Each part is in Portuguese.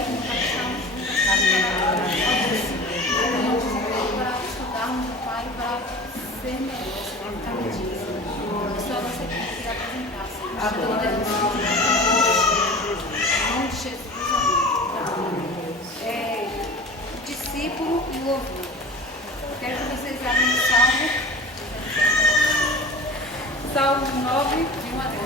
colégio, para estarmos juntos, para estudarmos o Pai, para ser melhor, Senhor, cada dia. Só você que queria apresentar, Senhor. Então, Deus, em nome de Jesus, amém. Discípulo e louvor. Quero que vocês abrem o Salmo 9, de 1 a 10.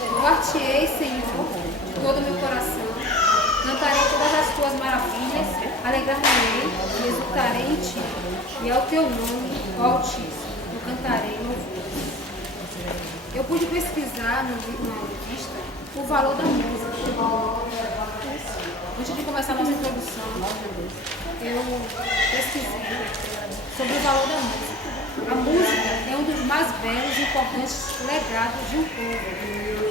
Louvar-te-ei, Senhor, todo o meu coração. Cantarei todas as tuas maravilhas, alegrar-me-ei e exultarei em ti. E ao teu nome, ó Altíssimo, eu cantarei louvores. Eu pude pesquisar na revista o valor da música. Antes de começar a nossa introdução, eu pesquisei sobre o valor da música. A música é um dos mais belos e importantes legados de um povo.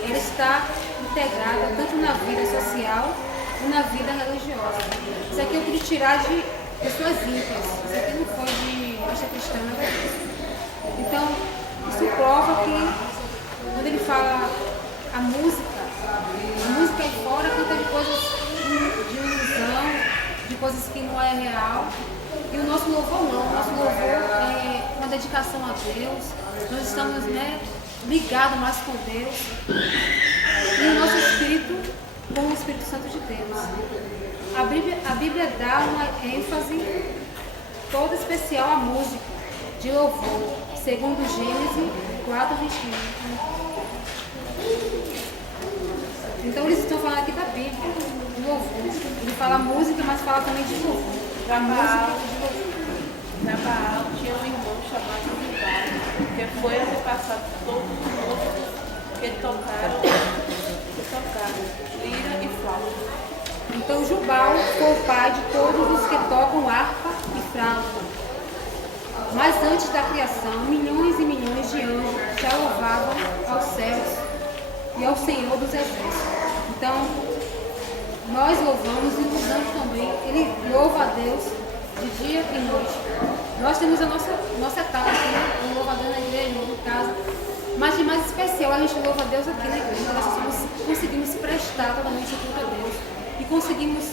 Ela está integrada tanto na vida social como na vida religiosa. Isso aqui eu pude tirar de pessoas ímpias. Isso aqui não foi de festa cristã, na verdade. Então, isso prova que quando ele fala a música aí fora canta de coisas de ilusão, de coisas que não é real. E o nosso louvor não. O nosso louvor é uma dedicação a Deus. Nós estamos ligados mais com Deus. E o nosso espírito com o Espírito Santo de Deus. A Bíblia dá uma ênfase toda especial à música de louvor, segundo Gênesis 4:21. Então eles estão falando aqui da Bíblia, de louvor. Ele fala música, mas fala também de louvor. A música de louvor. Na Baal tinha um irmão chamado Jubal, que foi antepassado de todos os músicos que tocaram lira e flauta. Então Jubal foi o pai de todos os que tocam harpa e flauta. Mas antes da criação, milhões e milhões de anjos já louvavam aos céus e ao Senhor dos Exércitos. Então, nós louvamos e os anjos também. Ele louva a Deus de dia e noite. Nós temos a nossa etapa aqui, um louvador na igreja, em casa. Mas de mais especial, a gente louva a Deus aqui na igreja. Nós conseguimos prestar totalmente culto a Deus. E conseguimos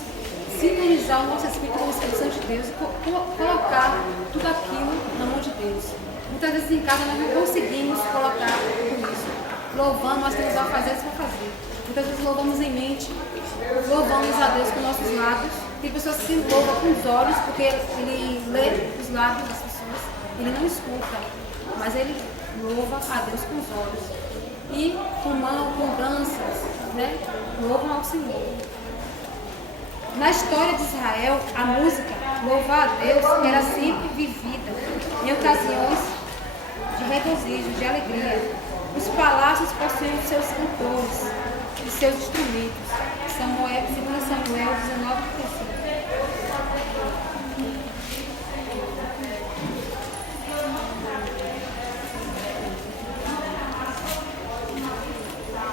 sintonizar o nosso espírito com o Espírito Santo de Deus e colocar tudo aquilo na mão de Deus. Muitas vezes em casa nós não conseguimos colocar tudo isso. Louvando, nós temos afazeres para fazer. Muitas vezes louvamos em mente, louvamos a Deus com nossos lábios. Tem pessoas que louvam com os olhos, porque ele lê os lábios das pessoas, ele não escuta, mas ele louva a Deus com os olhos. E com mão, com danças, louvam ao Senhor. Na história de Israel, a música, louvar a Deus, era sempre vivida em ocasiões de regozijo, de alegria. Os palácios possuíam seus cantores e seus instrumentos. 2 Samuel 19:35.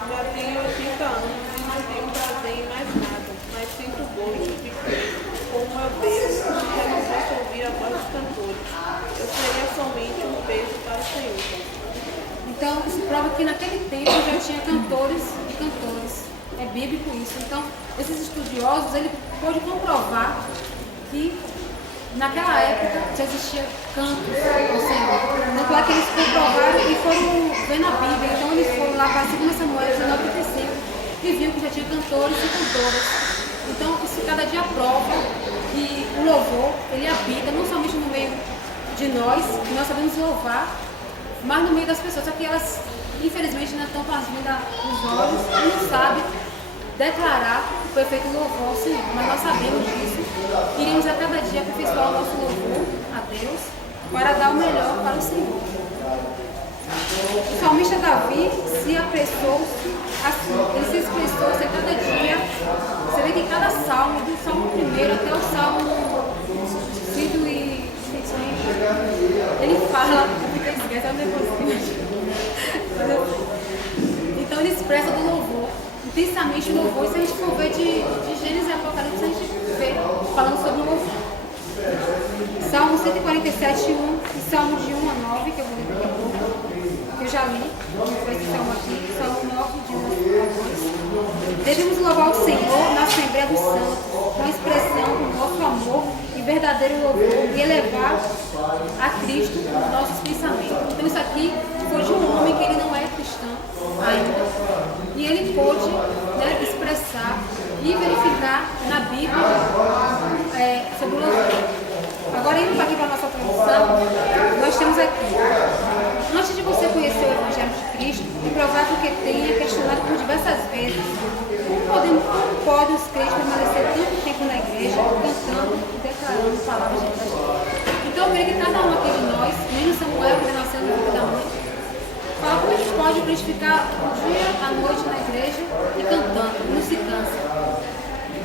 Já tenho 80 anos e não tenho prazer em mais nada, mas sinto gosto de como eu bebo, que não posso ouvir a voz dos cantores. Eu seria somente um peso para o Senhor. Então, isso prova que naquele tempo já tinha cantores e cantoras. É bíblico isso. Então, esses estudiosos, ele pôde comprovar que naquela época já existia cantos ao Senhor. Tanto é que eles comprovaram e foram ver na Bíblia. Então, eles foram lá para 2 Samuel 19:35 e viram que já tinha cantores e cantoras. Então, isso cada dia prova que o louvor, ele habita não somente no meio de nós, que nós sabemos louvar, mas no meio das pessoas. Só que elas, infelizmente, não estão com as vidas nos olhos e não sabem declarar o perfeito louvor ao Senhor. Mas nós sabemos disso. Iremos a cada dia aperfeiçoar o nosso louvor a Deus para dar o melhor para o Senhor. O salmista Davi se apressou-se assim. Ele se expressou a cada dia. Você vê que cada salmo, do salmo 1 até o salmo 150, ele fala, fica esquecendo depois. Então ele expressa intensamente o louvor. Se a gente for ver de Gênesis e Apocalipse, a gente vê falando sobre o louvor. Salmo 147, 1 e Salmo de 1 a 9, que eu vou ler daqui a pouco, que eu já li, esse salmo aqui, Salmo 9, de 1 a 2. Devemos louvar o Senhor na Assembleia dos Santos, com a expressão do nosso amor e verdadeiro louvor, e elevar a Cristo nos nossos pensamentos. Então isso aqui foi de um homem que ele não é cristão ainda, e ele pôde, né, expressar e verificar na Bíblia sobre o louvor. Agora, indo aqui para a nossa tradução, nós temos aqui: antes de você conhecer o Evangelho de Cristo, é provável que tenha questionado por diversas vezes como podem os crentes permanecer tanto tempo na igreja, cantando e declarando palavras de Deus. Então, eu creio que cada um aqui de nós, menos Samuel, que nasceu no filho da mãe, fala como a gente pode a gente ficar o dia, a noite na igreja e cantando, não se cansa.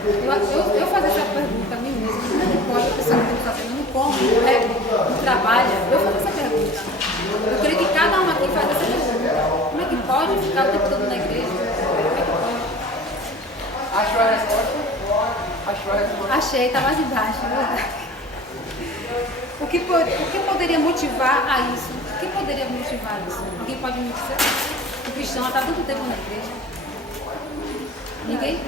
Eu faço essa pergunta a mim mesma: como é que pode a pessoa que está fazendo, não come, não bebe, não trabalha? Eu faço essa pergunta. Eu creio que cada um aqui faz essa pergunta: como é que pode ficar o tempo todo na igreja? Como é que pode? Achou a resposta? Achou a resposta? Achei, está mais embaixo, é verdade. O que poderia motivar a isso? O que poderia motivar isso? Alguém pode me dizer? O cristão está tanto tempo na igreja. Ninguém?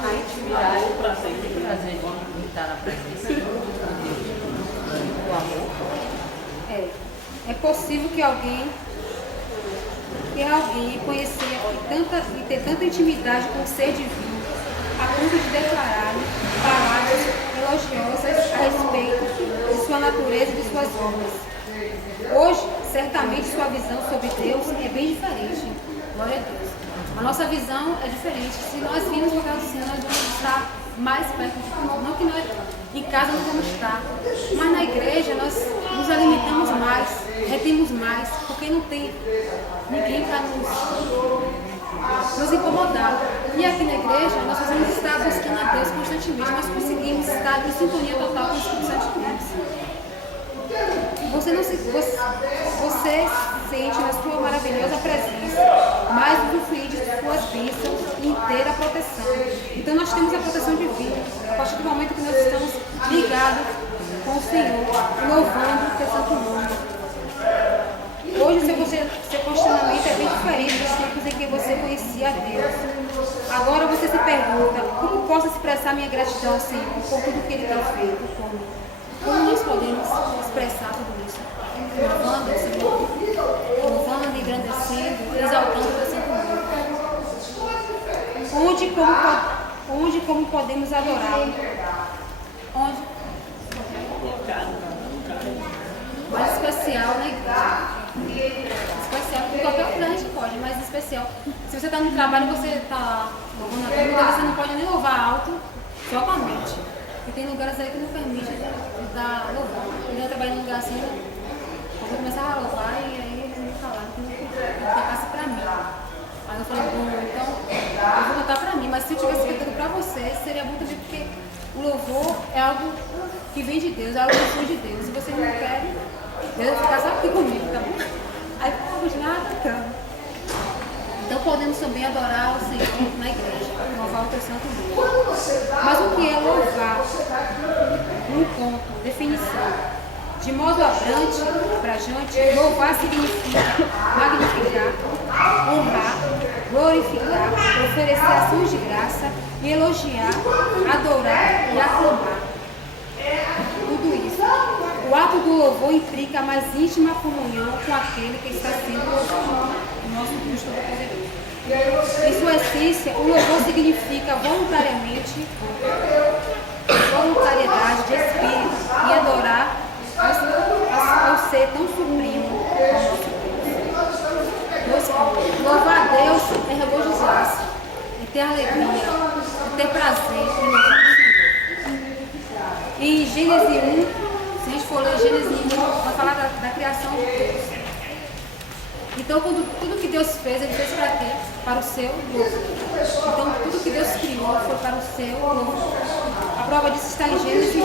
A intimidade, o prazer de estar na presença de Deus, o amor. É possível que alguém conhecer e ter tanta intimidade com o ser divino, a ponto de declarar palavras elogiosas a respeito de sua natureza e de suas obras. Hoje, certamente, sua visão sobre Deus é bem diferente. Glória a Deus. A nossa visão é diferente. Se nós virmos para o do Senhor, nós vamos estar mais perto de Deus. Não que nós em casa não vamos estar, mas na igreja nós nos alimentamos mais, retemos mais, porque não tem ninguém para nos incomodar. E aqui na igreja nós precisamos estar buscando a Deus constantemente. Nós conseguimos estar em sintonia total com o Espírito Santo de Deus. Você sente na sua maravilhosa presença, mais usufruir de suas bênçãos e inteira proteção. Então nós temos a proteção divina a partir do momento que nós estamos ligados com o Senhor, louvando o seu santo nome. Hoje o seu questionamento é bem diferente dos tempos em que você conhecia a Deus. Agora você se pergunta: como posso expressar minha gratidão ao Senhor por tudo que Ele tem feito por mim? Como nós podemos expressar tudo isso? Louvando o Senhor, louvando, engrandecendo, exaltando o seu santo nome. Onde como podemos adorá-lo? Onde? Mais especial na igreja. Especial, porque qualquer lugar a gente pode, mas especial. Se você está no trabalho e você está louvando a Deus, você não pode nem louvar alto, só com a mente. Porque tem lugares aí que não permite dar louvor. Eu trabalhei num lugar assim, eu vou começar a louvar e aí eles me falaram que não tocasse pra mim. Aí eu falei: bom, então eu vou cantar pra mim, mas se eu tivesse cantando pra você, seria bom também, porque o louvor é algo que vem de Deus, é algo que flui de Deus. Se vocês não querem, Deus vai ficar só aqui comigo, tá bom? Aí eu vou continuar cantando. Então podemos também adorar o Senhor na igreja, louvar o teu santo nome. Mas o que é louvar? Um ponto, definição. De modo abrangente, louvar significa magnificar, honrar, glorificar, oferecer ações de graça e elogiar, adorar e aclamar. Tudo isso. O ato do louvor implica a mais íntima comunhão com aquele que está sendo louvado, o nosso Deus Todo-Poderoso. Em sua essência, o louvor significa voluntariedade de espírito e adorar ao ser tão sublime como nosso Deus. Louvar a Deus é regozijar-se, é ter alegria, é ter prazer em louvar o Senhor. Em Gênesis 1, se a gente for ler Gênesis 1, vai falar da criação de Deus. Então, tudo que Deus fez, Ele fez para quê? Para o seu louvor. Então, tudo que Deus criou foi para o seu louvor. A prova disso está em Gênesis 1,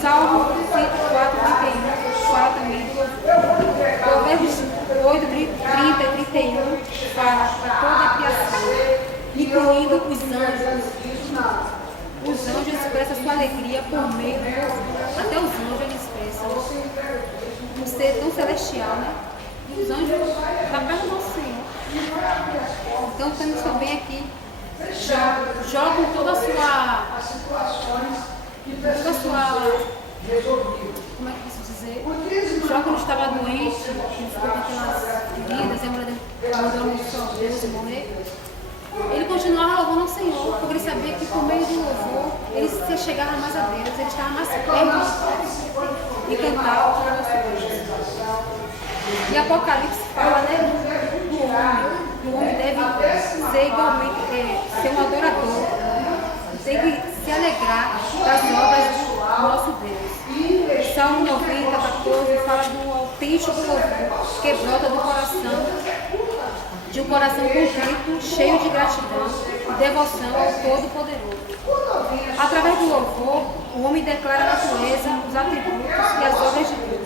Salmo 104, 31, fala também do louvor. Provérbios 8, 30 e 31 fala para toda a criação. incluindo os anjos. Os anjos expressam sua alegria por meio do louvor. Até os anjos eles expressam um ser tão celestial, né? Os anjos estão perto do nosso Senhor. Então temos também aqui, jogam toda a sua, como é que eu posso dizer? Jó, quando estava doente, ficou com aquelas feridas, a mulher mandou Deus morrer. Ele continuava louvando ao Senhor, porque ele sabia que por meio do louvor ele se chegava mais a Deus, ele estava mais perto e cantava todas as coisas. E Apocalipse fala, né, do homem deve ser igualmente, ser um adorador, tem que se alegrar das obras do nosso Deus. Salmo 90, 14 fala do autêntico louvor que brota do coração, de um coração contrito, cheio de gratidão e devoção ao Todo-Poderoso. Através do louvor, o homem declara a natureza, os atributos e as obras de Deus.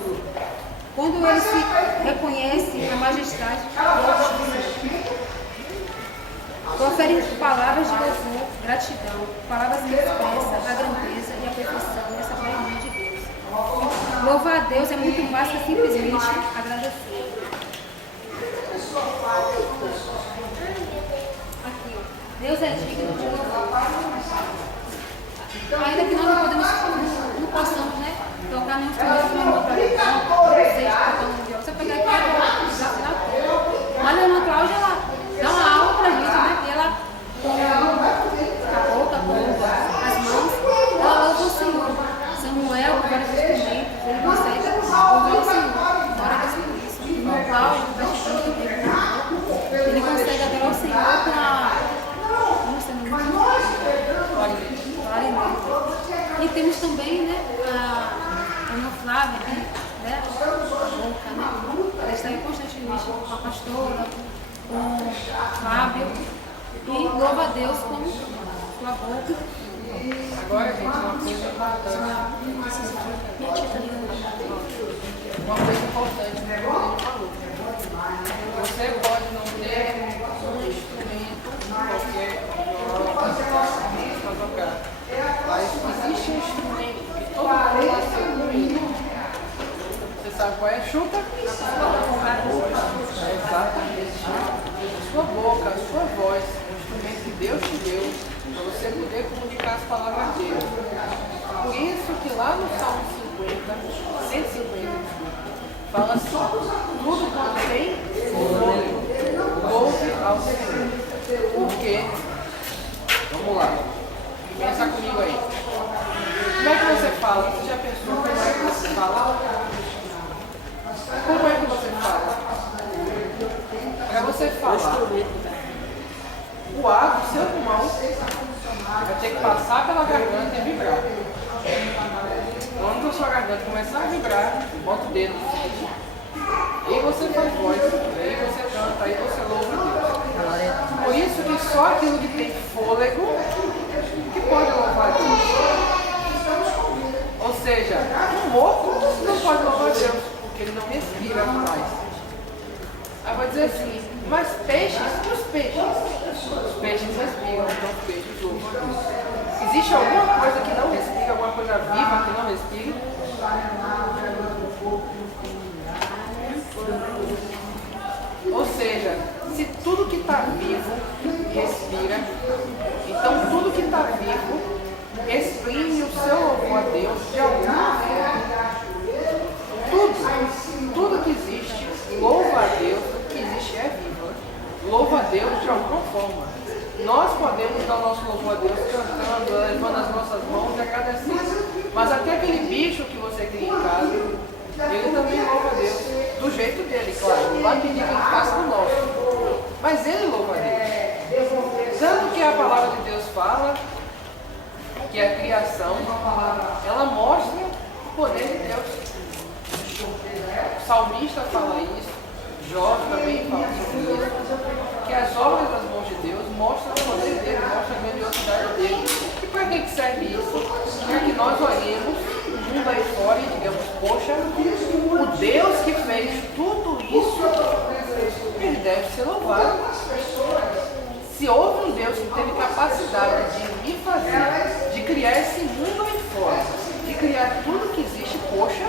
Quando ele se reconhece a majestade de Deus, profere palavras de louvor, gratidão, palavras que expressam a grandeza e a perfeição dessa glória de Deus. Louvar a Deus é muito mais que simplesmente agradecer. Aqui, ó. Deus é digno de louvor. Ainda que nós não possamos, né, tocar nenhum instrumento de você pegar aqui, mas a Ana Cláudia, ela dá uma aula pra gente, né? E ela, com a boca, as mãos, ela louva o Senhor. Samuel, com vários instrumentos, ele consegue louvar o Senhor. Bora ver sobre isso. E no Cláudio, ele consegue adorar o Senhor com a... Não sei, e temos também, né, a Ana Flávia, né, a boca, né? Ela está constantemente com a pastora, com o Fábio, e louva a Deus com sua boca. Agora, gente, uma coisa importante. Uma coisa importante, né? Você pode não ter um instrumento qualquer para tocar, mas existe um instrumento que todo mundo nasceu com ele. Você sabe qual é? Chuta? É exatamente. Sua boca, a sua voz, o instrumento que Deus te deu para você poder comunicar as palavras dele. Por isso que lá no Salmo 150, fala assim, tudo quanto tem louve ao Senhor. Por quê? Vamos lá. Pensa comigo aí. Como é que você fala? Você já pensou como é que você fala? Como é que você fala? Para você falar, o ar do seu pulmão vai ter que passar pela garganta e vibrar. Quando a sua garganta começar a vibrar, bota o dedo. Aí você faz voz, aí você canta, aí você louva a Deus. Por isso que só aquilo que tem fôlego que pode louvar a Deus. Ou seja, um morto não pode louvar a Deus, porque ele não respira mais. Aí vai dizer assim, mas peixes, e os peixes? Os peixes respiram, então os peixes louvam a Deus. Existe alguma coisa que não respira, alguma coisa viva que não respira? Ou seja, se tudo que está vivo respira, então tudo que está vivo exprime o seu louvor a Deus de alguma forma. Tudo que existe louva a Deus, tudo que existe é vivo. Louva a Deus de alguma forma. Nós podemos dar o nosso louvor a Deus cantando, levando as nossas mãos e agradecendo. Mas até aquele bicho que você cria em casa, ele também louva a Deus. Do jeito dele, claro. Não vai pedir que ele faça o nosso. Mas ele louva a Deus. Tanto que a palavra de Deus fala que a criação, ela mostra o poder de Deus. O salmista fala isso, Jó também fala sobre isso, que as obras das mãos de Deus mostram o poder dele, mostram a grandiosidade dele. E para que serve isso? Para que nós olhemos o mundo aí fora e digamos, poxa, o Deus que fez tudo isso, ele deve ser louvado. Se houve um Deus Deus que teve capacidade de me fazer, de criar esse mundo aí fora, de criar tudo que existe, poxa,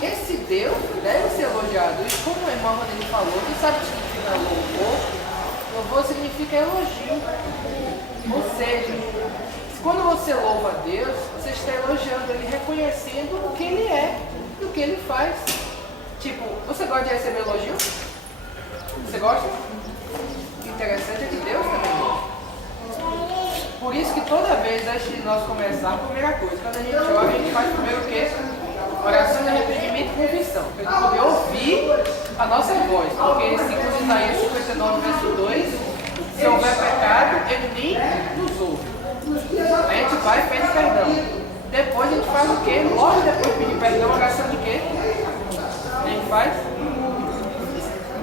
esse Deus deve ser elogiado. E como a irmã Rani falou, você sabe o que significa louvor? Louvor significa elogio. Ou seja, quando você louva a Deus, você está elogiando Ele, reconhecendo o que Ele é e o que Ele faz. Tipo, você gosta de receber elogio? Você gosta? O interessante é que Deus também gosta. Por isso que toda vez antes de nós começar, a primeira coisa, quando a gente ora, a gente faz primeiro o quê? Oração de arrependimento e confissão. Para ele poder ouvir a nossa voz. Porque segundo Isaías 59, verso 2, se houver pecado, Ele nem nos ouve. A gente vai e pede perdão. Depois a gente faz o quê? Logo depois de pedir perdão, oração de quê? A gente faz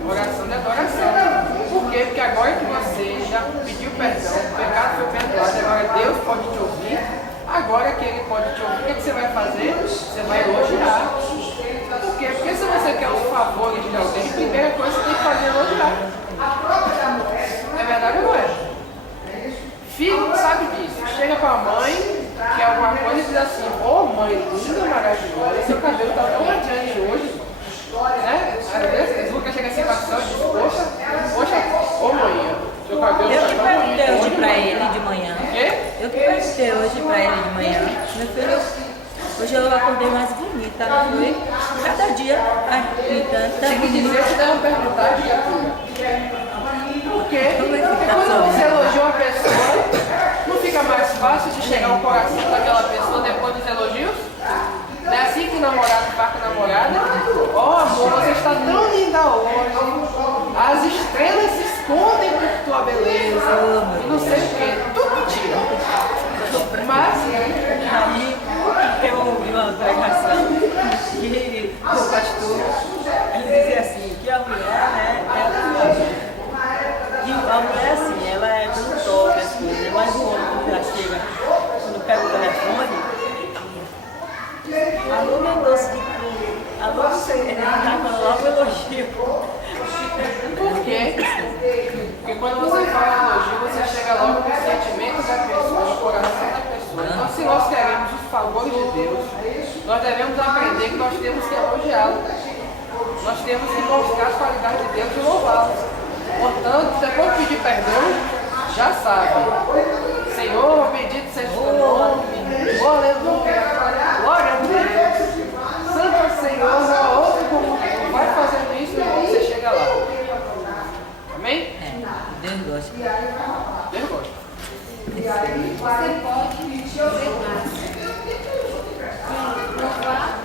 oração de adoração. Por quê? Porque agora que você já pediu perdão, o pecado foi perdoado, agora Deus pode te ouvir. Agora que Ele pode te ouvir, o que você vai fazer? Você vai elogiar. Por quê? Porque se você quer os favores de alguém, a primeira coisa que você tem que fazer é elogiar. É verdade ou não é? Filho não sabe disso. Chega para a mãe, quer alguma coisa e diz assim: ô mãe, linda, maravilhosa, seu cabelo está tão radiante hoje. Né? Às vezes, Lucas chega assim para a e diz: poxa, ô mãe, seu cabelo Eu está que tão perguntei bonito. hoje para ele de manhã. Quê? Eu que perguntei hoje para ele de manhã. Meu filho, hoje eu acordei mais bonita, não foi? Cada dia pintando, tá Tem que bonita. dizer que deve perguntar de criatura. Por quê? Porque Tá quando falando. você elogia uma pessoa, não fica mais fácil de chegar ao coração daquela pessoa depois dos elogios? Não é assim que o namorado vai com a namorada? Ó, amor, você está tão linda hoje. As estrelas se escondem por tua beleza. E não sei o quê. Tudo mentira. Mas, Aí eu ouvi uma pregação que o pastor ele dizia assim, que a mulher, né, e a mulher assim, ela é muito top as coisas, mas o homem quando ela chega, quando pega o telefone, alô meu doce de tudo, alô você, ele tá falando logo elogio. por quê? Porque quando você fala elogio, você chega logo no sentimento da pessoa, no coração da pessoa. Então, se nós queremos os favores de Deus, nós devemos aprender que nós temos que elogiá-lo. Nós temos que mostrar as qualidades de Deus e louvá-lo. Portanto, depois de pedir perdão, já sabe. Senhor, bendito seja o teu nome. Aleluia. Glória a Deus. Santo Senhor, ouve como vai fazendo isso e você chega lá. Amém? Deus gosta. Deus gosta. Você pode dizer mais. Louvar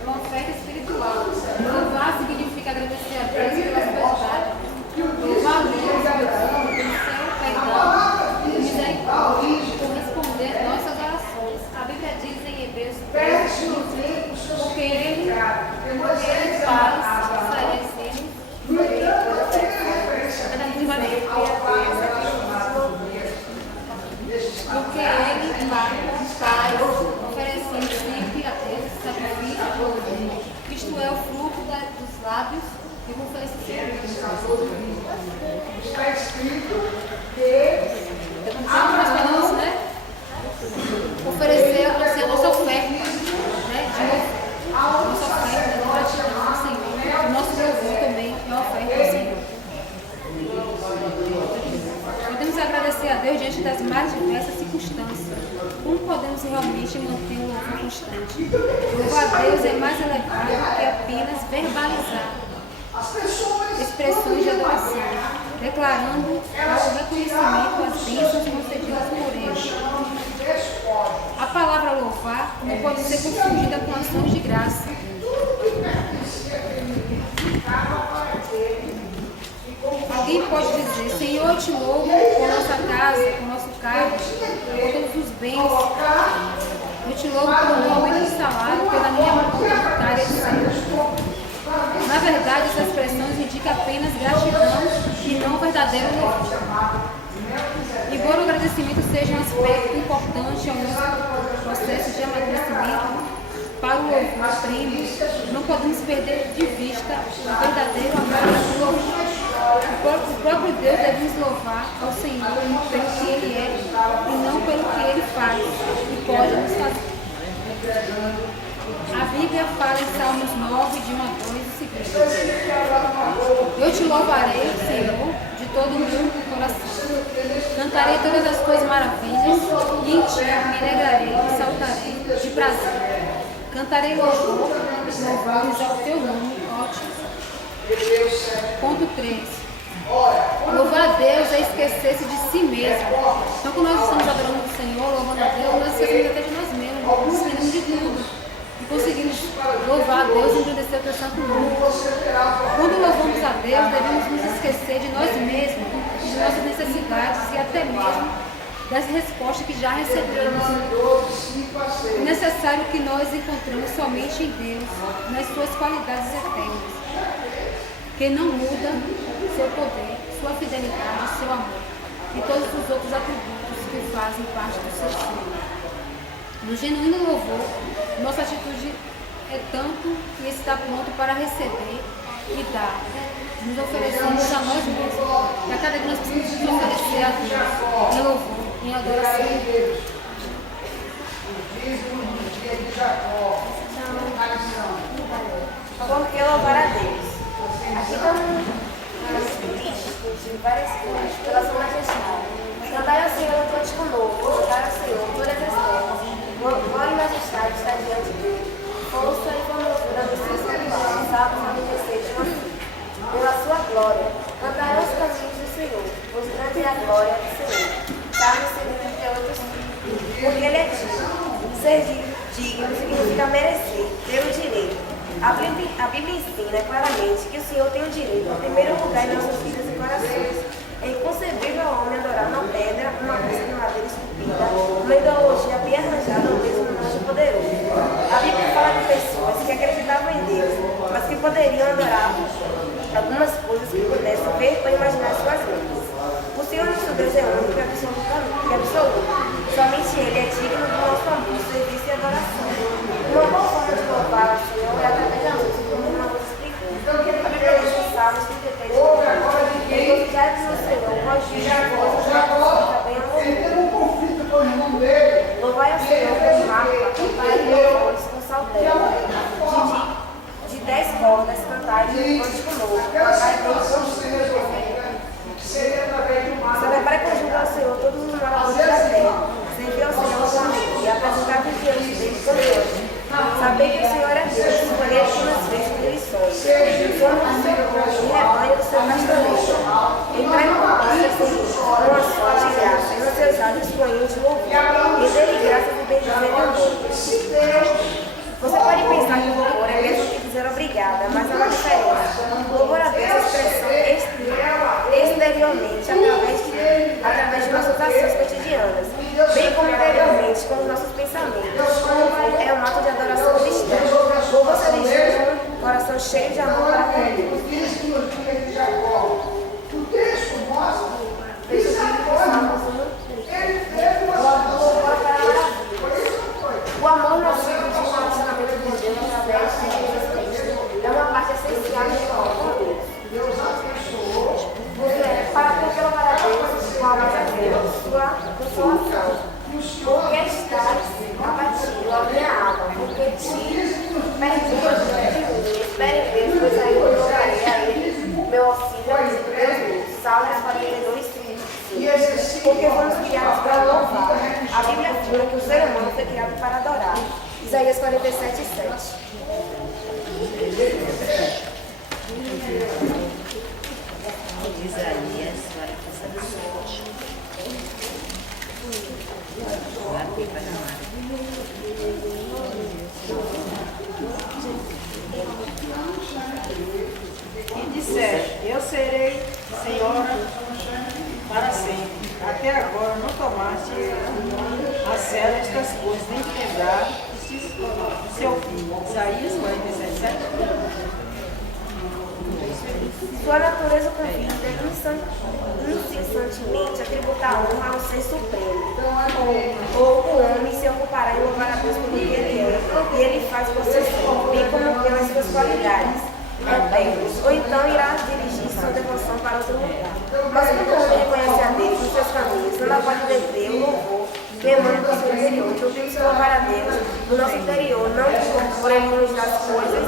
é uma oferta espiritual. Louvar significa agradecer a Deus pela sua verdade. Louvar a Deus pelo seu perdão e misericórdia por responder nossas orações. A Bíblia diz em Hebreus 13, porque Ele faz oferecemos porque Ele faz oferecendo sempre a Deus sacrifício de louvor. Isto é o fruto dos lábios e o oferecimento. Está escrito que Sempre nós podemos, né, oferecer assim, a nossa oferta, né, de novo, a nossa oferta de gratidão ao Senhor. O nosso louvor também é uma oferta ao Senhor. Podemos agradecer a Deus diante das mais diversas circunstâncias. Como podemos realmente manter um louvor constante? Louvar a Deus é mais elevado do que apenas verbalizar expressões de adoração, declarando o reconhecimento às bênçãos concedidas por Ele. A palavra louvar não pode ser confundida com ações de graça. Alguém pode dizer: Senhor, eu te louvo por nossa casa, por nosso carro, por todos os bens. Eu te louvo pelo nome do salário, pela minha voluntária de ser. Na verdade, essa expressão indica apenas gratidão e não verdadeiro louvor. Embora o agradecimento seja um aspecto importante ao nosso processo de amadurecimento, para o louvor primo, não podemos perder de vista o verdadeiro amor do louvor. próprio Deus devemos louvar ao Senhor pelo que Ele é e não pelo que Ele faz e pode nos fazer. A Bíblia fala em Salmos 9, de 1 a 2, o seguinte: eu te louvarei, Senhor, de todo o meu coração. Cantarei todas as tuas maravilhas e em ti me alegrarei e saltarei de prazer. Cantarei louvores ao teu nome, ótimo. Ponto 3. Louvar a Deus é esquecer-se de si mesmo. Então, quando nós estamos adorando o Senhor, louvando a Deus, nós esquecemos até de nós mesmos, nos esquecemos de tudo. E conseguimos louvar a Deus e engrandecer o teu santo nome. Quando louvamos a Deus, devemos nos esquecer de nós mesmos, de nossas necessidades e até mesmo das respostas que já recebemos. É necessário que nós encontramos somente em Deus, nas suas qualidades eternas, que não muda seu poder, sua fidelidade, seu amor e todos os outros atributos que fazem parte do seu ser. No genuíno louvor, nossa atitude é tanto que está pronto para receber e dar. Nos oferecemos a nós mesmos. E a cada dia nós precisamos nos oferecer a Deus em louvor, em adoração. Por que louvar a Deus? Aqui estamos de várias coisas, pela sua majestade. Cantai ao Senhor um cântico novo, cantai ao Senhor todas as terras. Glória e majestade está diante dele. Força e formosura dos seus servidores, salvos a obedecer de você. Pela sua glória, cantarão os caminhos do Senhor, pois grande é a glória do Senhor. Salmo 138. Porque ele é digno. Ser digno significa merecer, ter o direito. A Bíblia ensina claramente que o Senhor tem o direito, em primeiro lugar, em nossas vidas e corações. É inconcebível ao homem adorar uma pedra, uma coisa de madeira esculpida, uma ideologia bem arranjada ou mesmo um anjo poderoso. A Bíblia fala de pessoas que acreditavam em Deus, mas que poderiam adorar algumas coisas que pudessem ver ou imaginar suas mentes. O Senhor nosso Deus é único e absoluto. Somente Ele é digno do nosso amor, serviço e adoração. Uma boa forma de louvar ao Senhor é através da música, como o irmão explicou. A Bíblia diz em Salmos 33, regozijai-vos no Senhor, vós justos, vós também amor. Louvai ao Senhor com harpa, cantai louvores com saltério. De 10 cordas, cantai um cântico novo, cantai celebrai conjunto ao Senhor todos os moradores da terra. Servir ao Senhor com alegria, apresentar-vos diante dele cantando. Saber que o Senhor é Deus, escolher que nos fez lições. Somos o seu povo, o rebanho do seu pastoreio. Entrai no comando, Senhor, com a sorte e graça, e nos seus olhos põe de louvor. E dele graças e bendizer o nome. Você pode pensar que o louvor é mesmo que dizer obrigada, mas há uma diferença. O louvor a Deus é expressão exteriormente, através de nossas ações cotidianas, bem como interiormente, com os nossos pensamentos. O louvor é um ato de adoração cristã. Louvor se origina de um coração cheio de amor para com Deus. O texto mostra que o amor nascido de um relacionamento com Deus através de Jesus Cristo é uma parte essencial do amor com Deus. Para porque louvar a Deus, louvar a Deus, sua consolação. Porque estás abatido, a minha alma, porque te perdi diante de mim. Espere em Deus, pois aí eu louvarei a Ele, meu auxílio é o Deus meu. Salmos 42, 5. Porque fomos criados para louvar. A Bíblia afirma que o ser humano foi criado para adorar. Isaías 47, 7. Isaías 47. E disser, eu serei Senhora para sempre. Até agora não tomaste a sério estas coisas, nem te lembraste do seu fim. Isaías 47, 7. Sua natureza convida incessantemente a tributar honra ao Ser Supremo. Ou o homem se ocupará em louvar a Deus pelo que ele é, e ele faz por si só, bem como pelas suas qualidades eternas. Ou então irá dirigir sua devoção para outro lugar. Mas quando o homem reconhece a Deus nos seus caminhos, não pode deter o louvor que emana do seu interior. Devemos louvar a Deus no nosso interior, não por Ele nos dar as coisas,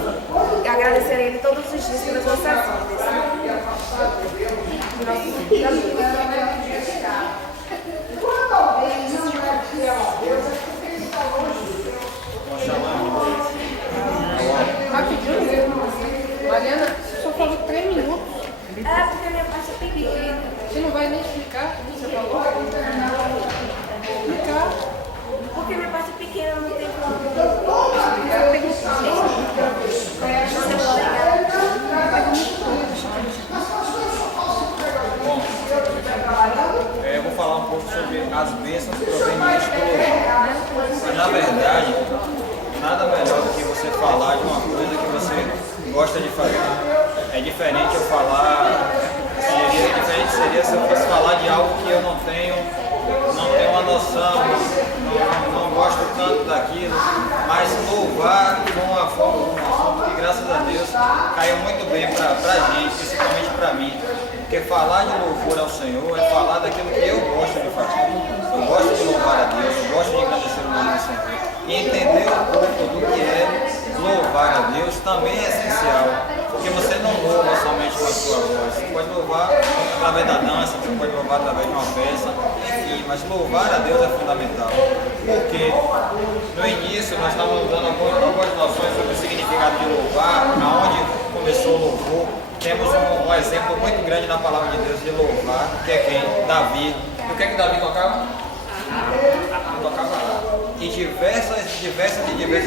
e agradecer a Ele todos os dias pelas nossas vidas. Rapidinho. Mariana, só falou 3 minutos. É porque a minha parte é pequena. Você não vai nem explicar o que você falou? Explicar. Porque minha parte é pequena, não tem como. Bom, eu vou falar um pouco sobre as bênçãos provenientes do louvor. Mas na verdade, nada melhor do que você falar de uma coisa que você gosta de fazer. É diferente eu falar, diferente seria se eu fosse falar de algo que eu não tenho uma noção, não gosto tanto daquilo, mas louvar com uma forma, um assunto que graças a Deus caiu muito bem pra gente, principalmente pra mim. Porque falar de louvor ao Senhor é falar daquilo que eu gosto de fazer. Eu gosto de louvar a Deus, eu gosto de agradecer o nome do Senhor. E entender um pouco do que é louvar a Deus também é essencial. Porque você não louva somente com a sua voz. Você pode louvar através da dança, você pode louvar através de uma peça, enfim, mas louvar a Deus é fundamental. Porque no início nós estávamos dando algumas noções sobre o significado de louvar, aonde começou o louvor. Temos um exemplo muito grande na palavra de Deus de louvar, que é quem? Davi. E o que é que Davi tocava? Ele tocava lá. E diversas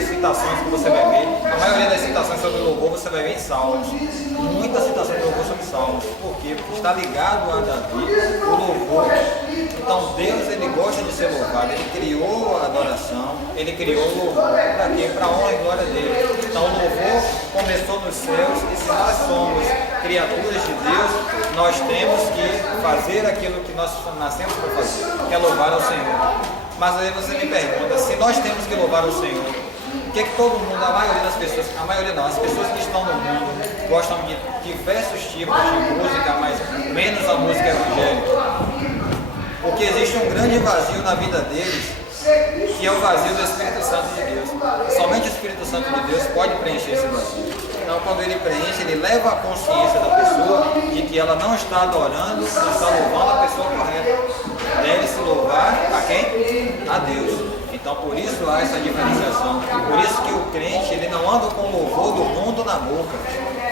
citações que você vai ver. A maioria das citações sobre louvor você vai ver em Salmos. Muitas citações de louvor sobre Salmos. Por quê? Porque está ligado a Davi, o louvor. Então Deus, ele gosta de ser louvado. Ele criou a adoração, ele criou o louvor. Para quê? Para a honra e glória dele. Então o louvor começou nos céus, e se nós somos criaturas de Deus, nós temos que fazer aquilo que nós nascemos para fazer, que é louvar ao Senhor. Mas aí você me pergunta, se nós temos que louvar o Senhor, o que todo mundo, a maioria das pessoas, a maioria não, as pessoas que estão no mundo gostam de diversos tipos de música, mas menos a música evangélica. Porque existe um grande vazio na vida deles, que é o vazio do Espírito Santo de Deus. Somente o Espírito Santo de Deus pode preencher esse vazio. Então, quando ele preenche, ele leva a consciência da pessoa de que ela não está adorando, não está louvando a pessoa correta. Deve-se louvar a quem? A Deus. Então, por isso há essa diferenciação. Por isso que o crente, ele não anda com o louvor do mundo na boca.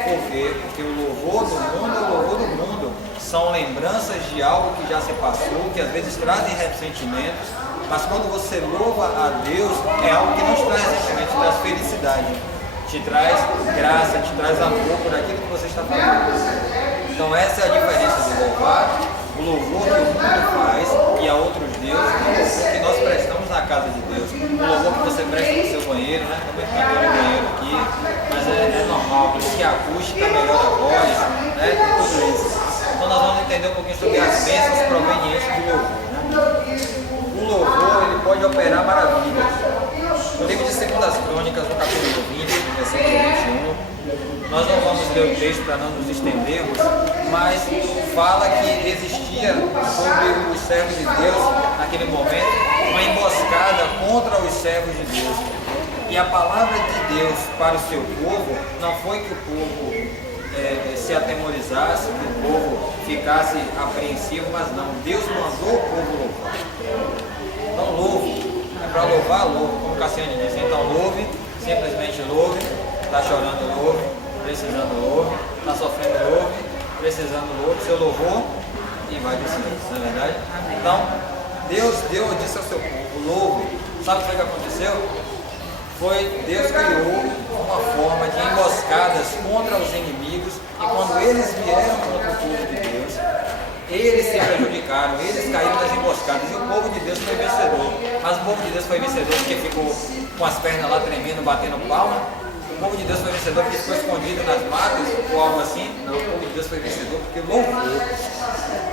Por quê? Porque o louvor do mundo é o louvor do mundo. São lembranças de algo que já se passou, que às vezes trazem ressentimentos. Mas quando você louva a Deus, é algo que não te traz ressentimento, te traz felicidade, te traz graça, te traz amor por aquilo que você está fazendo. Então essa é a diferença de louvar, o louvor que o mundo faz e a outros deuses, o louvor que nós prestamos na casa de Deus, o louvor que você presta no seu banheiro, né? Também tem um banheiro aqui, mas é normal, por isso que a acústica melhora a voz, né? Tudo isso. Então nós vamos entender um pouquinho sobre as bênçãos provenientes do louvor, né? O louvor, ele pode operar maravilhas. No livro de 2 Crônicas, no capítulo 20, no versículo 21, nós não vamos ler o texto para não nos estendermos, mas fala que existia sobre os servos de Deus, naquele momento, uma emboscada contra os servos de Deus. E a palavra de Deus para o seu povo não foi que o povo se atemorizasse, que o povo ficasse apreensivo, mas não. Deus mandou o povo louvar. Então louve, é para louvar, louve, como Cassiane disse. Então louve, simplesmente louve, está chorando, louve, precisando, louve, está sofrendo, louve, precisando, louve, seu louvor e vai descer, não é verdade? Então, Deus disse ao seu povo, louve. Sabe o que aconteceu? Deus criou uma forma de emboscadas contra os inimigos, e quando eles vieram contra o povo de Deus, eles se prejudicaram, eles caíram nas emboscadas, e o povo de Deus foi vencedor. Mas o povo de Deus foi vencedor porque ficou com as pernas lá tremendo, batendo palma. O povo de Deus foi vencedor porque ficou escondido nas matas ou algo assim. Não, o povo de Deus foi vencedor porque louvou.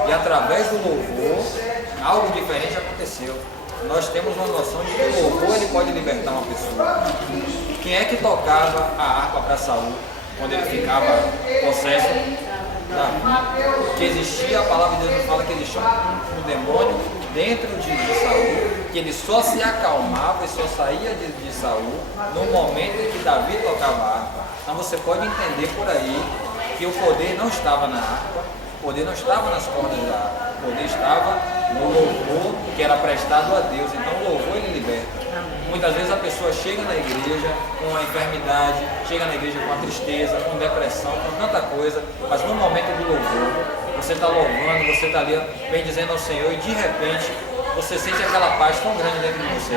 E através do louvor, algo diferente aconteceu. Nós temos uma noção de que o louvor, ele pode libertar uma pessoa. Quem é que tocava a harpa para Saul quando ele ficava possesso? Davi, que existia, a palavra de Deus nos fala que existia um demônio dentro de Saul, que ele só se acalmava e só saía de Saul no momento em que Davi tocava a harpa. Então você pode entender por aí que o poder não estava na harpa, o poder não estava nas cordas da harpa, o poder estava no louvor que era prestado a Deus. Então o louvor ele liberta. Muitas vezes a pessoa chega na igreja com uma enfermidade, chega na igreja com uma tristeza, com depressão, com tanta coisa, mas no momento do louvor, você está louvando, você está ali bendizendo ao Senhor e de repente você sente aquela paz tão grande dentro de você.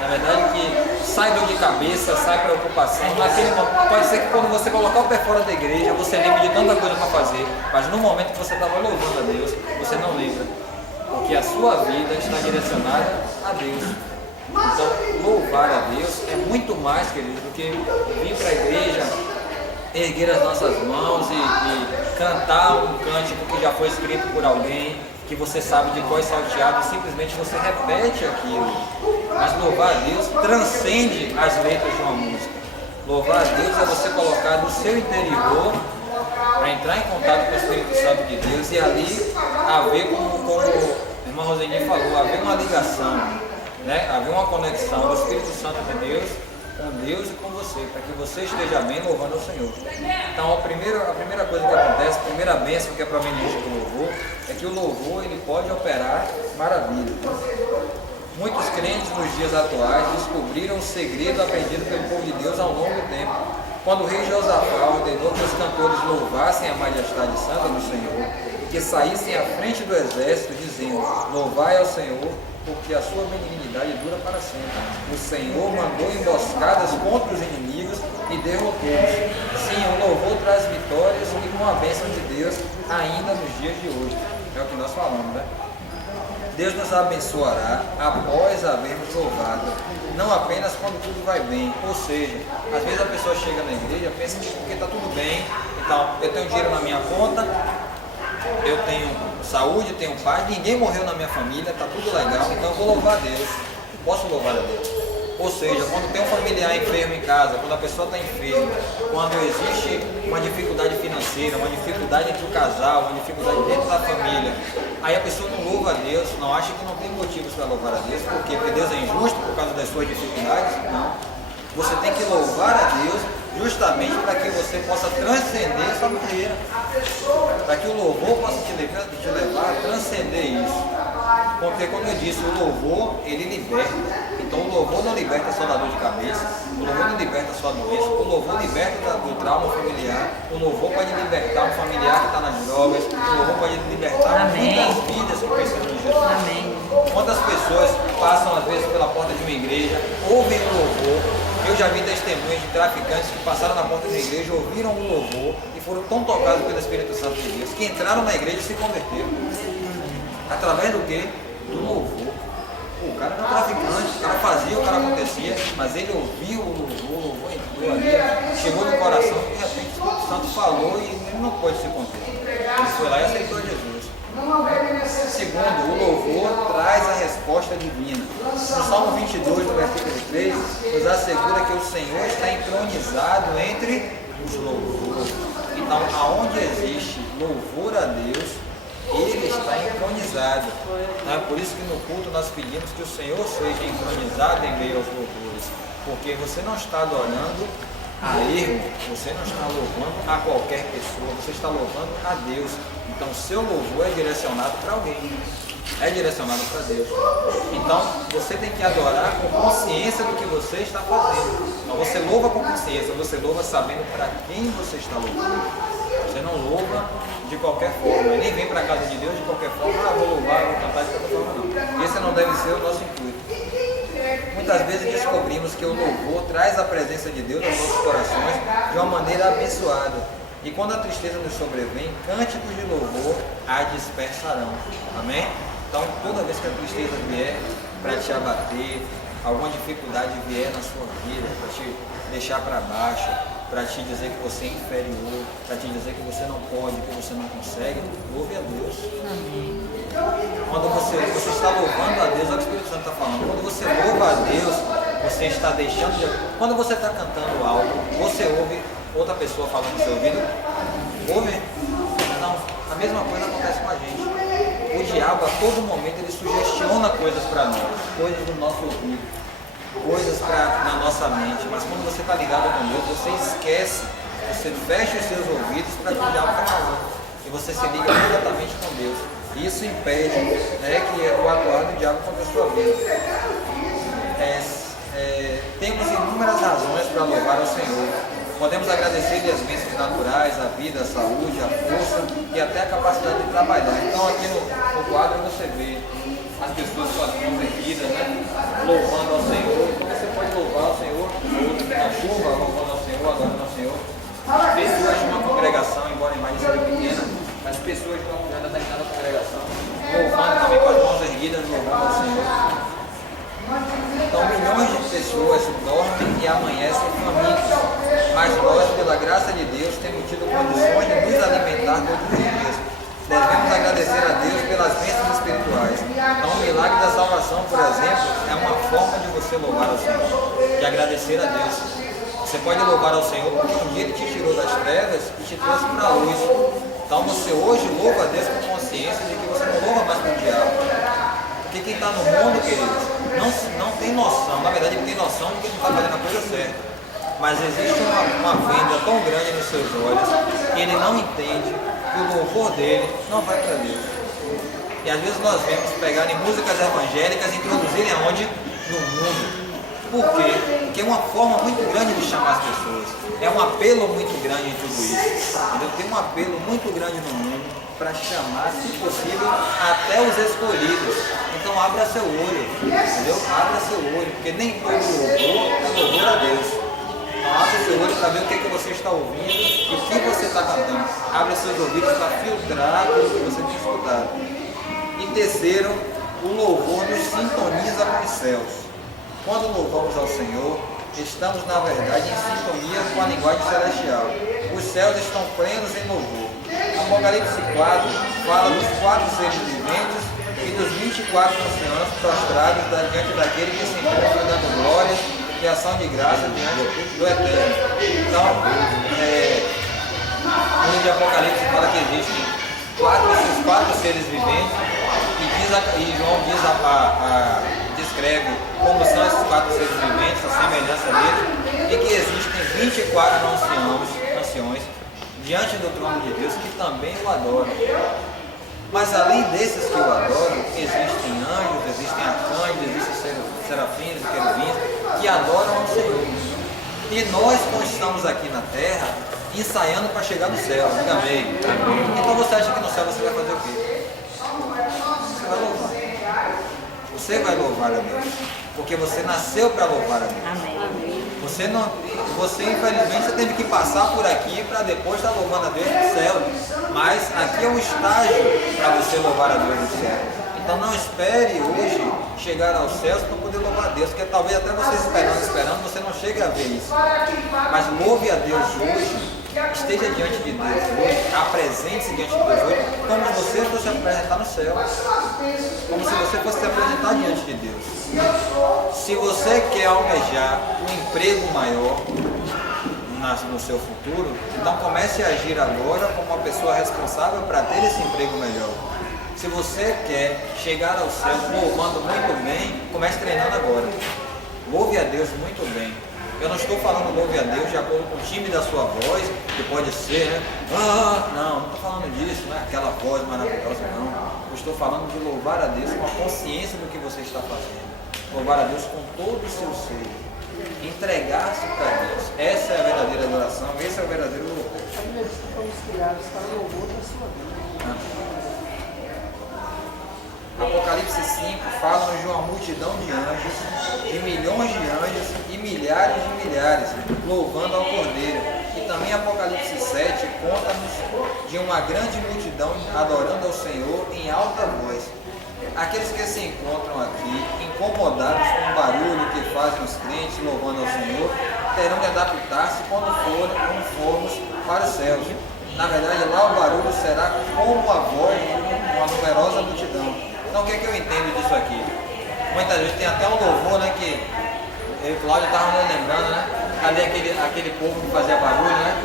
Na verdade que sai dor de cabeça, sai preocupação. Naquele momento, pode ser que quando você colocar o pé fora da igreja, você lembre de tanta coisa para fazer, mas no momento que você estava louvando a Deus, você não lembra, porque a sua vida está direcionada a Deus. Então, louvar a Deus é muito mais, querido, do que vir para a igreja, erguer as nossas mãos e cantar um cântico que já foi escrito por alguém, que você sabe de qual é salteado, e simplesmente você repete aquilo. Mas louvar a Deus transcende as letras de uma música. Louvar a Deus é você colocar no seu interior para entrar em contato com o Espírito Santo de Deus e ali haver, como a irmã Roseni falou, haver uma ligação, né? Haver uma conexão do Espírito Santo de Deus com Deus e com você, para que você esteja bem louvando ao Senhor. Então a primeira coisa que acontece, a primeira bênção que é proveniente do louvor, é que o louvor ele pode operar maravilhas. Muitos crentes nos dias atuais descobriram o segredo aprendido pelo povo de Deus ao longo do tempo. Quando o rei Josafá ordenou que os cantores louvassem a majestade santa do Senhor e que saíssem à frente do exército, dizendo: louvai ao Senhor, porque a sua benignidade dura para sempre. O Senhor mandou emboscadas contra os inimigos e derrotou-os. Sim, o louvor traz vitórias e com a bênção de Deus ainda nos dias de hoje. É o que nós falamos, né? Deus nos abençoará após havermos louvado, não apenas quando tudo vai bem. Ou seja, às vezes a pessoa chega na igreja, pensa que porque está tudo bem, então eu tenho dinheiro na minha conta, eu tenho saúde, tenho paz, ninguém morreu na minha família, está tudo legal, então eu vou louvar a Deus, posso louvar a Deus. Ou seja, quando tem um familiar enfermo em casa, quando a pessoa está enferma, quando existe uma dificuldade financeira, uma dificuldade entre o casal, uma dificuldade dentro da família, aí a pessoa não louva a Deus, não acha que não tem motivos para louvar a Deus. Por quê? Porque Deus é injusto por causa das suas dificuldades? Não. Você tem que louvar a Deus justamente para que você possa transcender essa barreira, para que o louvor possa te levar a transcender isso. Porque, como eu disse, o louvor, ele liberta. Então o louvor não liberta só da dor de cabeça, o louvor não liberta só a doença, o louvor liberta do trauma familiar, o louvor pode libertar um familiar que está nas drogas, o louvor pode libertar muitas vidas que precisam de Jesus. Amém. Quantas pessoas passam às vezes pela porta de uma igreja, ouvem o louvor. Eu já vi testemunhos de traficantes que passaram na porta da igreja, ouviram o louvor e foram tão tocados pelo Espírito Santo de Deus, que entraram na igreja e se converteram. Através do quê? Do louvor. O cara era traficante, o cara fazia, o cara acontecia, mas ele ouviu o louvor entrou ali, chegou no coração e de repente o Espírito Santo falou e ele não pôde se conter. Ele foi lá e aceitou Jesus. Segundo, o louvor traz a resposta divina. No Salmo 22, no versículo 3, nos assegura que o Senhor está entronizado entre os louvores. Então, aonde existe louvor a Deus, Ele está entronizado. Então, é por isso que no culto nós pedimos que o Senhor seja entronizado em meio aos louvores. Porque você não está adorando a erro, você não está louvando a qualquer pessoa, você está louvando a Deus. Então o seu louvor é direcionado para alguém, é direcionado para Deus. Então você tem que adorar com consciência do que você está fazendo. Então você louva com consciência, você louva sabendo para quem você está louvando. Você não louva de qualquer forma, nem vem para a casa de Deus de qualquer forma, vou louvar, vou cantar de qualquer forma, não. Esse não deve ser o nosso intuito. Muitas vezes descobrimos que o louvor traz a presença de Deus aos nossos corações de uma maneira abençoada. E quando a tristeza nos sobrevém, cânticos de louvor a dispersarão. Amém? Então, toda vez que a tristeza vier para te abater, alguma dificuldade vier na sua vida, para te deixar para baixo, para te dizer que você é inferior, para te dizer que você não pode, que você não consegue, louve a Deus. Amém. Quando você está louvando a Deus, é o que o Espírito Santo está falando. Quando você louva a Deus, você está deixando de... Quando você está cantando algo, você ouve outra pessoa falando no seu ouvido? Ouve? Não, A mesma coisa acontece com a gente. O diabo, a todo momento, ele sugestiona coisas para nós, coisas do nosso ouvido, coisas na nossa mente. Mas quando você está ligado com Deus, você esquece, você fecha os seus ouvidos para que o diabo está falando. E você se liga diretamente com Deus. Isso impede, né, que o atuar do diabo contra a sua vida. Temos inúmeras razões para louvar ao Senhor. Podemos agradecer-lhe as bênçãos naturais, a vida, a saúde, a força e até a capacidade de trabalhar. Então aqui no quadro você vê as pessoas com as mãos erguidas, né, louvando ao Senhor. Então você pode louvar ao Senhor, outro aqui na chuva, louvando ao Senhor, adorando ao Senhor. As pessoas de uma congregação, embora a imagem seja pequena, as pessoas de uma determinada congregação, louvando também com as mãos erguidas, louvando ao Senhor. Então milhões de pessoas dormem e amanhecem famintos, mas nós, pela graça de Deus, temos tido condições de nos alimentar todos os dias. Devemos agradecer a Deus pelas bênçãos espirituais. Então o milagre da salvação, por exemplo, é uma forma de você louvar ao Senhor, de agradecer a Deus. Você pode louvar ao Senhor porque um dia Ele te tirou das trevas e te trouxe para a luz. Então você hoje louva a Deus com consciência de que você não louva mais para o diabo. Porque quem está no mundo, queridos, não tem noção, na verdade ele tem noção de que ele não está fazendo a coisa certa. Mas existe uma venda tão grande nos seus olhos que ele não entende que o louvor dele não vai para Deus. E às vezes nós vemos pegarem músicas evangélicas e introduzirem aonde? No mundo. Por quê? Porque é uma forma muito grande de chamar as pessoas. É um apelo muito grande em tudo isso. Entendeu? Tem um apelo muito grande no mundo para chamar, se possível, até os escolhidos. Então abra seu olho, entendeu? Abra seu olho, porque nem todo louvor é louvor a Deus. Então abra seu olho para ver o que você está ouvindo e o que você está cantando. Abra seus ouvidos para filtrar aquilo que você tem escutado. E terceiro, o louvor nos sintoniza com os céus. Quando louvamos ao Senhor, estamos na verdade em sintonia com a linguagem celestial. Os céus estão plenos em louvor. Apocalipse 4 fala dos 4 seres viventes e dos 24 anciãos prostrados diante daquele que se encontra dando glórias e ação de graça diante do Eterno. Então, no livro de Apocalipse fala que existem esses 4 seres viventes e João descreve como são esses 4 seres viventes, a semelhança deles, e que existem 24 anciões diante do trono de Deus que também o adoram. Mas além desses que o adoram, existem anjos, existem arcanjos, existem serafins, querubins, que adoram ao Senhor. E nós, quando estamos aqui na terra, ensaiando para chegar no céu, diga amém. Então você acha que no céu você vai fazer o quê? Você vai louvar. Você vai louvar a Deus, porque você nasceu para louvar a Deus. Amém. Você infelizmente você teve que passar por aqui para depois estar louvando a Deus no céu. Mas aqui é um estágio para você louvar a Deus no céu. Então não espere hoje chegar aos céus para poder louvar a Deus, porque talvez até você esperando, você não chegue a ver isso. Mas louve a Deus hoje. Esteja diante de Deus hoje, apresente-se diante de Deus hoje, como se você fosse apresentar no céu, como se você fosse se apresentar diante de Deus. Se você quer almejar um emprego maior no seu futuro, então comece a agir agora como uma pessoa responsável para ter esse emprego melhor. Se você quer chegar ao céu louvando muito bem, comece treinando agora. Louve a Deus muito bem. Eu não estou falando louve a Deus de acordo com o timbre da sua voz, que pode ser, né? Não estou falando disso, não é aquela voz maravilhosa, não. Eu estou falando de louvar a Deus com a consciência do que você está fazendo. Louvar a Deus com todo o seu ser. Entregar-se para Deus. Essa é a verdadeira adoração, esse é o verdadeiro louvor. Fomos criados para o louvor da sua vida. Apocalipse 5 fala de uma multidão de anjos, de milhões de anjos e milhares de milhares, louvando ao Cordeiro. E também Apocalipse 7 conta-nos de uma grande multidão adorando ao Senhor em alta voz. Aqueles que se encontram aqui, incomodados com o barulho que fazem os crentes louvando ao Senhor, terão de adaptar-se quando formos para os céus. Na verdade, lá o barulho será como a voz de uma numerosa multidão. Então o que é que eu entendo disso aqui? Muitas vezes tem até um louvor, né, que eu e o Cláudio estávamos lembrando, né? Cadê aquele povo que fazia barulho, né?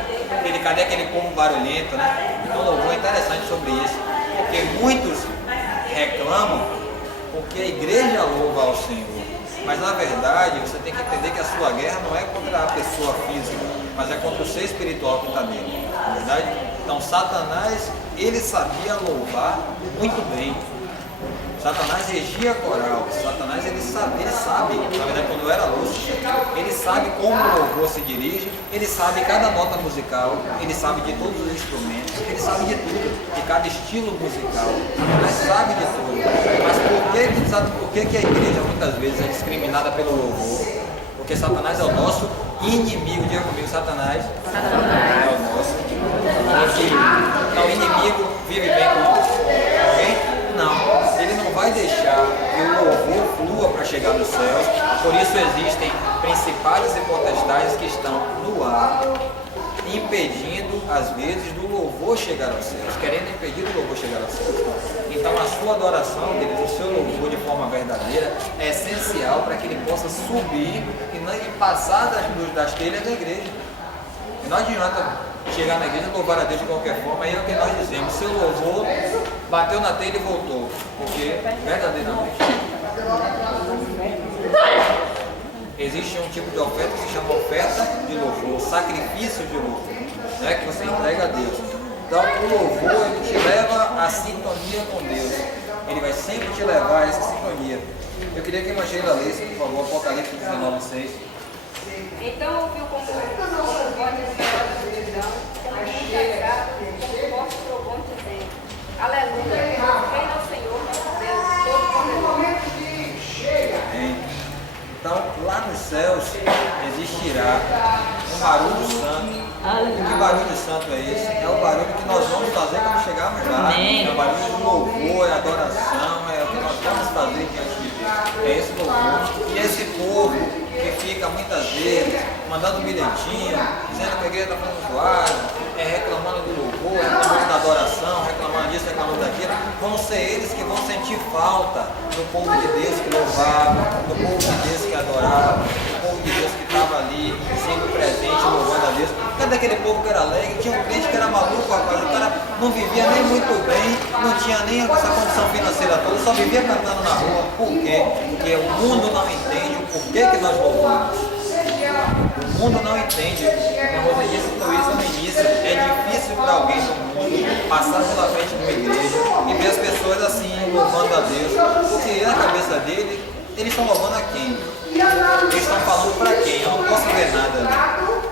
Cadê aquele povo barulhento, né? Então, louvor é interessante sobre isso, porque muitos reclamam porque a igreja louva ao Senhor. Mas na verdade, você tem que entender que a sua guerra não é contra a pessoa física, mas é contra o ser espiritual que está nele. Na verdade? Então, Satanás, ele sabia louvar muito bem. Satanás regia coral. Satanás, ele sabe, na verdade, quando era Lúcifer, ele sabe como o louvor se dirige, ele sabe cada nota musical, ele sabe de todos os instrumentos, ele sabe de tudo, de cada estilo musical. Satanás sabe de tudo. Mas por que a igreja muitas vezes é discriminada pelo louvor? Porque Satanás é o nosso inimigo. Diga comigo, Satanás é o nosso inimigo. Então, o inimigo vive bem com alguém? Não, ele não vai deixar que o louvor flua para chegar nos céus. Por isso existem principados e potestades que estão no ar, impedindo, às vezes, do louvor chegar aos céus, querendo impedir do louvor chegar aos céus. Então, a sua adoração deles, o seu louvor de forma verdadeira, é essencial para que ele possa subir e passar das telhas da igreja. E não adianta chegar na igreja e louvar a Deus de qualquer forma, aí é o que nós dizemos, seu louvor bateu na telha e voltou, porque verdadeiramente existe um tipo de oferta que se chama oferta de louvor, sacrifício de louvor, né, que você entrega a Deus. Então o louvor, ele te leva à sintonia com Deus, ele vai sempre te levar a essa sintonia. Eu queria que a irmã Sheila lesse, por favor, Apocalipse 19:6. Então ouviu como voz de multidão, como muita grata, como forte trovão dizendo: Aleluia, reina o Senhor nosso Deus, todo-poderoso. Então, lá nos céus existirá um barulho santo. Que barulho santo é esse? É o barulho que nós vamos fazer quando chegarmos lá. É o barulho de louvor, é adoração, é o que nós vamos fazer diante de Deus. É esse louvor. E esse povo que fica muitas vezes mandando um bilhetinho, dizendo que a igreja está falando zoado, reclamando do louvor, reclamando da adoração, reclamando disso, reclamando daquilo, vão ser eles que vão sentir falta do povo de Deus que louvava, do povo de Deus que adorava, do povo de Deus que estava ali, sendo presente, louvando a Deus. Cadê aquele povo que era alegre? Tinha um crente que era maluco, rapaz, o cara não vivia nem muito bem, não tinha nem essa condição financeira toda, só vivia cantando na rua. Por quê? Porque o mundo não entende o porquê que nós louvamos. O mundo não entende, como você disse Luísa no início, é difícil para alguém no mundo passar pela frente de uma igreja e ver as pessoas assim, louvando a Deus, porque na cabeça dele, eles estão louvando a quem? Eles estão falando para quem? Eu não posso ver nada ali.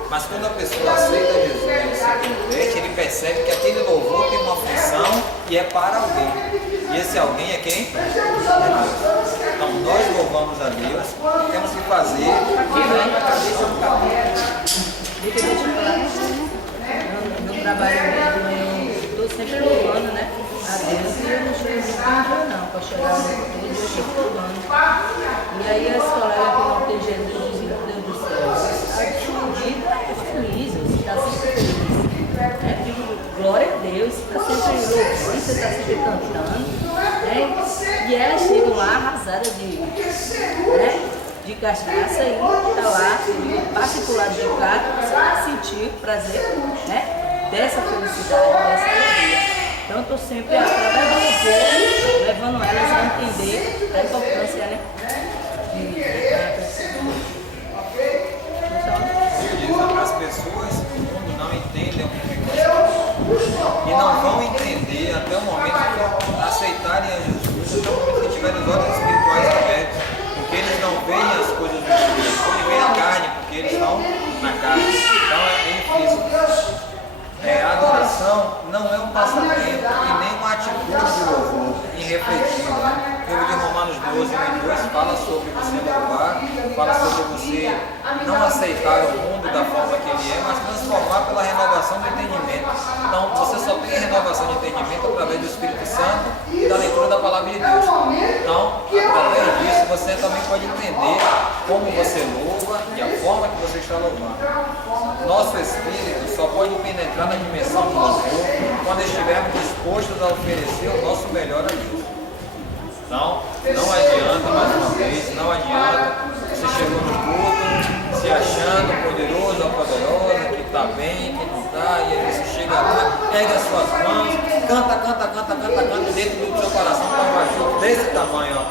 Mas quando a pessoa aceita Jesus, ele percebe que aquele louvor tem uma função e é para alguém. E esse alguém é quem? É Deus. Então nós louvamos a Deus, temos que fazer no trabalho mesmo, eu estou sempre louvando, né? A Deus, e eu não chego muito não, para chegar no futuro, eu fico louvando. E aí as colegas que não tem Jesus, meu Deus do céu, a despedida é feliz, você está sempre feliz. Glória a Deus, está sempre louvando, você está sempre cantando. Né? E elas chegam lá arrasadas de cachaça e está lá, particular de carro, você vai sentir o prazer, né? Dessa felicidade, dessa alegria. Então, estou sempre através do louvor, levando elas a entender a importância, né? As pessoas do mundo não entendem o que é e não vão entender até o momento que aceitarem a Jesus, até o momento que tiverem os olhos espirituais abertos, porque eles não veem as coisas do Espírito, eles veem a carne, porque eles estão na carne. Então é difícil. A adoração não é um passatempo e nem uma atitude de louvor irrefletida. O livro de Romanos 12:2 fala sobre você louvar, fala sobre você não aceitar o mundo da forma que ele é, mas transformar pela renovação do entendimento. Então você só tem a renovação de entendimento através do Espírito Santo e da leitura da palavra de Deus. Então, através disso, você também pode entender como você louva e a forma que você está louvando. Nosso espírito só pode penetrar na dimensão do louvor quando estivermos dispostos a oferecer o nosso melhor a Deus. Então, não adianta, mais uma vez, não adianta você chegou no culto se achando poderoso ou poderosa, que está bem, que não está, e aí você chega lá, Pegue as suas mãos, canta dentro do seu coração, tá um vazio desse tamanho, ó.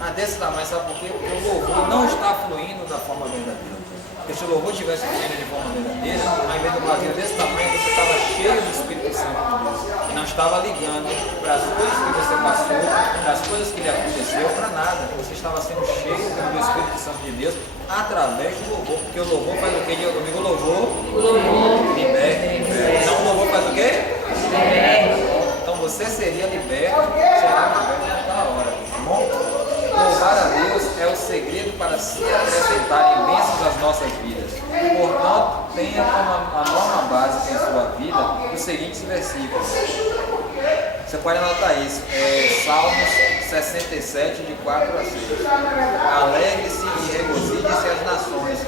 Ah, desse tamanho, sabe por quê? Porque o louvor não está fluindo da forma verdadeira. Porque se o louvor tivesse fluindo de forma verdadeira, ao invés do vazio desse tamanho, você estava cheio do Espírito Santo de Deus. E não estava ligando para as coisas que você passou, para as coisas que lhe aconteceu, para nada. Você estava sendo cheio do Espírito Santo de Deus através do louvor. Porque o louvor faz o quê? Diga comigo, o louvor liberta. Então o louvor faz o quê? Então você seria liberto, será liberto naquela hora, tá bom? Louvar a Deus é o segredo para se acrescentarem bênçãos às nossas vidas. Portanto, tenha como a norma básica em sua vida os seguintes versículos. Você pode anotar isso. Salmos 67, de 4 a 6. Alegre-se e regozije-se as nações,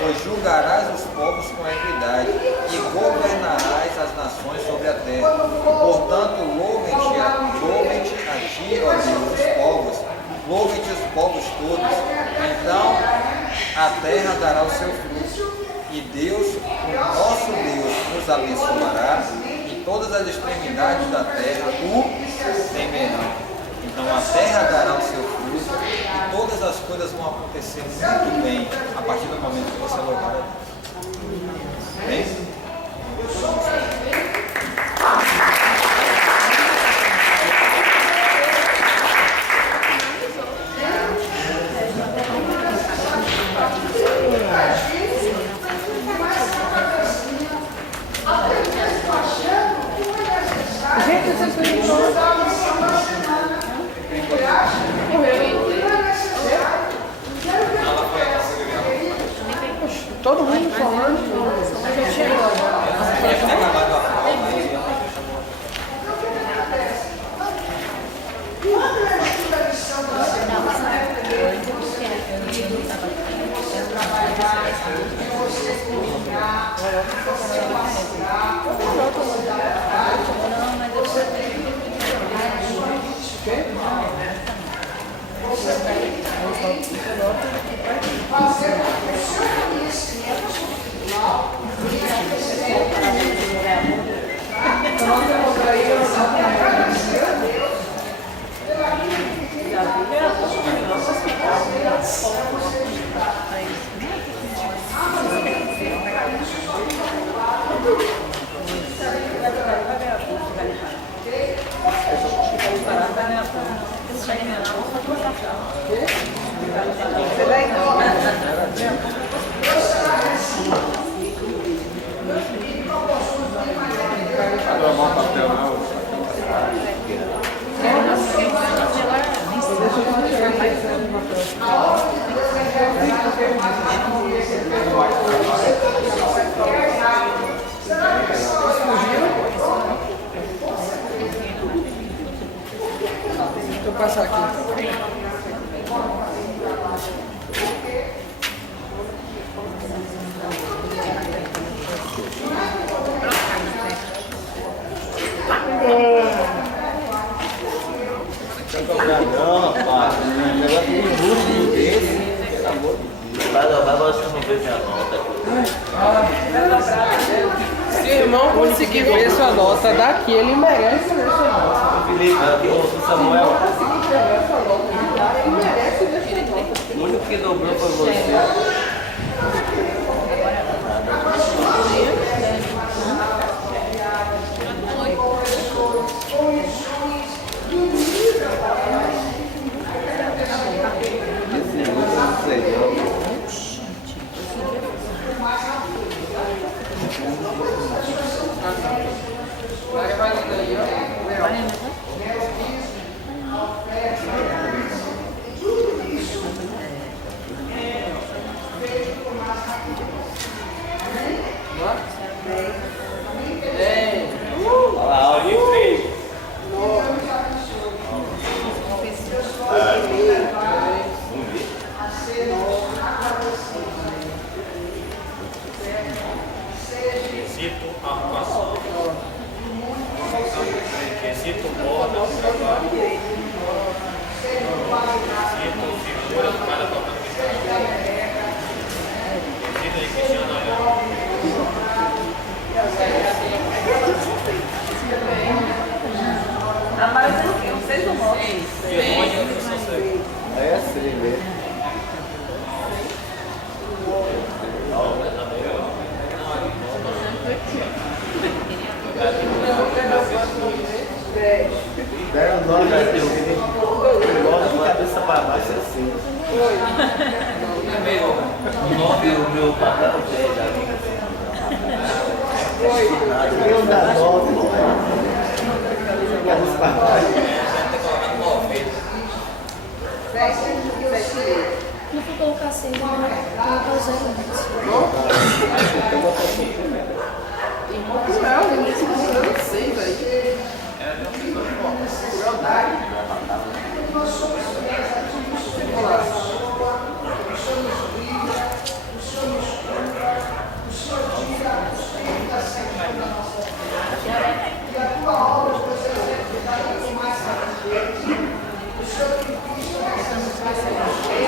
pois julgarás os povos com equidade e governarás as nações sobre a terra. Portanto, louvem-te a ti, ó Deus, os povos. Louvem-te os povos todos, então a terra dará o seu fruto, e Deus, o nosso Deus, nos abençoará, e todas as extremidades da terra o temerão. Então a terra dará o seu fruto, e todas as coisas vão acontecer muito bem, a partir do momento que você louvar a Deus. Bem? Todo mundo falando, já chegou. Deixa eu passar aqui então. Não, rapaz, o negócio de luxo desse. Vai você não ver minha nota. Se o irmão conseguir ver sua nota daqui, ele merece ver sua nota. Felipe, aqui o Samuel. Ele merece ver sua nota. O único que dobrou foi você. 6 ou 9? É assim mesmo. Dez, nove, nove de cabeça para baixo assim. O meu papel velho ali. Eu dá nove, cabeça para baixo. Não vou colocar 6, não. Vou colocar 0 antes. Cruel, ninguém se considera 6 aí. Crueldade. Vamos lá.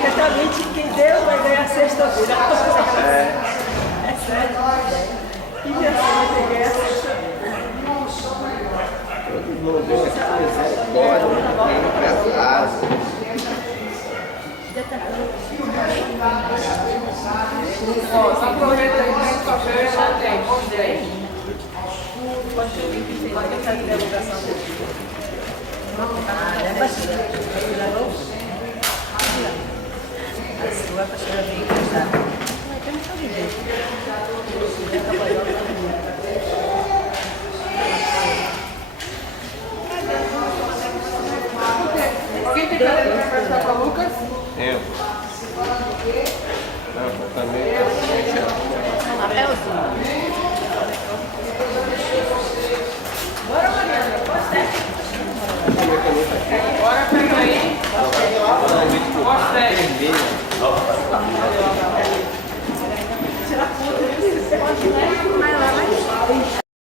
Exatamente quem Deus vai ganhar sexta-feira. É sério. E Deus vai ganhar sexta-feira. Todo mundo deu essa misericórdia, Aproveita aí, mas só chega já tem. Gostei. Pode ter o link, sei lá, quem sabe da divulgação dele. É pastora. A sua pastora vem casar. Tem muita gente. Alguém tem cadeira para prestar para Lucas? Eu. Não, também. Bora, Mariana, pode Bora, pega aí. Gostei.